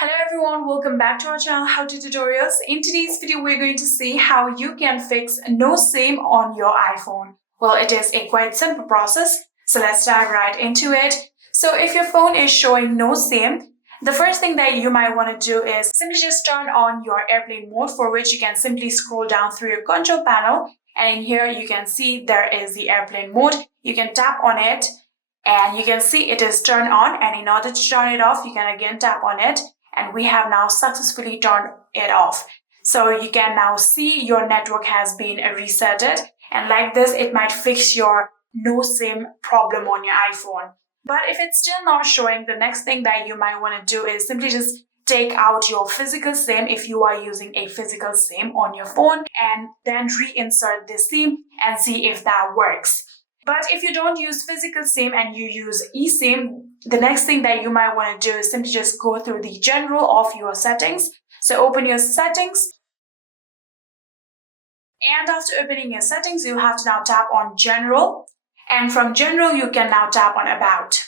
Hello everyone, welcome back to our channel How To Tutorials. In today's video, we're going to see how you can fix no SIM on your iPhone. Well, it is a quite simple process, so let's dive right into it. So if your phone is showing no SIM, the first thing that you might want to do is simply just turn on your airplane mode, for which you can simply scroll down through your control panel, and in here you can see there is the airplane mode. You can tap on it and you can see it is turned on, and in order to turn it off, you can again tap on it. And we have now successfully turned it off. So you can now see your network has been resetted, and like this, it might fix your no SIM problem on your iPhone. But if it's still not showing, the next thing that you might want to do is simply just take out your physical SIM if you are using a physical SIM on your phone, and then reinsert the SIM and see if that works. But if you don't use physical SIM and you use eSIM, the next thing that you might want to do is simply just go through the general of your settings. So open your settings. And after opening your settings, you have to now tap on general. And from general, you can now tap on about.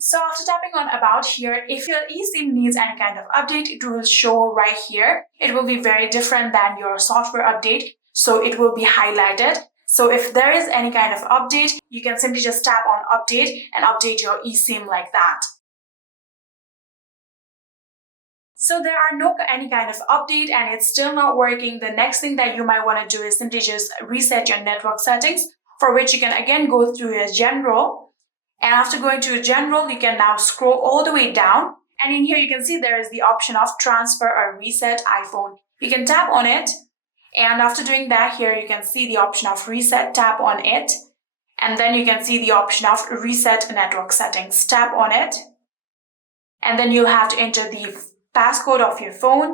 So after tapping on about here, if your eSIM needs any kind of update, it will show right here. It will be very different than your software update, so it will be highlighted. So if there is any kind of update, you can simply just tap on update and update your eSIM like that. So there are no any kind of update and it's still not working. The next thing that you might want to do is simply just reset your network settings, for which you can again go through your general. And after going to general, you can now scroll all the way down. And in here you can see there is the option of transfer or reset iPhone. You can tap on it. And after doing that, here you can see the option of reset, tap on it. And then you can see the option of reset network settings, tap on it. And then you'll have to enter the passcode of your phone.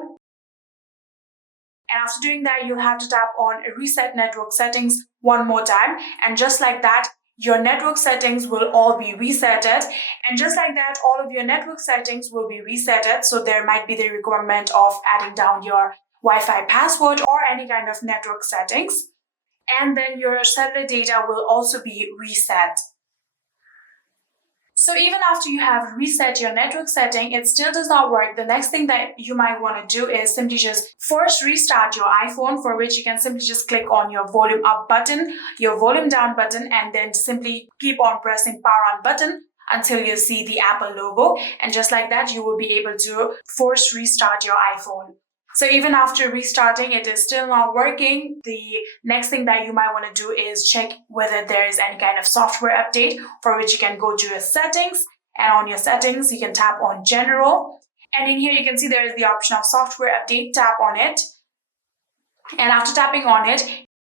And after doing that, you'll have to tap on reset network settings one more time. And just like that, your network settings will all be resetted. And just like that, all of your network settings will be resetted. So there might be the requirement of adding down your Wi-Fi password or any kind of network settings, and then your cellular data will also be reset. So even after you have reset your network setting, it still does not work. The next thing that you might want to do is simply just first restart your iPhone, for which you can simply just click on your volume up button, your volume down button, and then simply keep on pressing power on button until you see the Apple logo. And just like that, you will be able to force restart your iPhone. So even after restarting, it is still not working. The next thing that you might want to do is check whether there is any kind of software update, for which you can go to your settings, and on your settings, you can tap on general. And in here, you can see there is the option of software update, tap on it. And after tapping on it,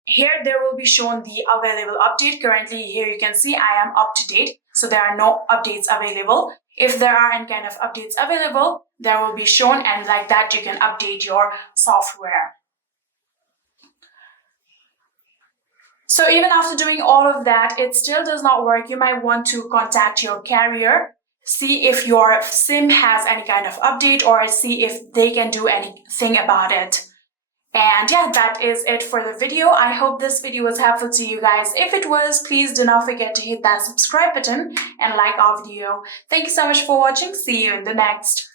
here there will be shown the available update. Currently here you can see I am up to date, so there are no updates available. If there are any kind of updates available, there will be shown, and like that you can update your software. So even after doing all of that, it still does not work. You might want to contact your carrier, see if your SIM has any kind of update, or see if they can do anything about it. And yeah, that is it for the video. I hope this video was helpful to you guys. If it was, please do not forget to hit that subscribe button and like our video. Thank you so much for watching. See you in the next.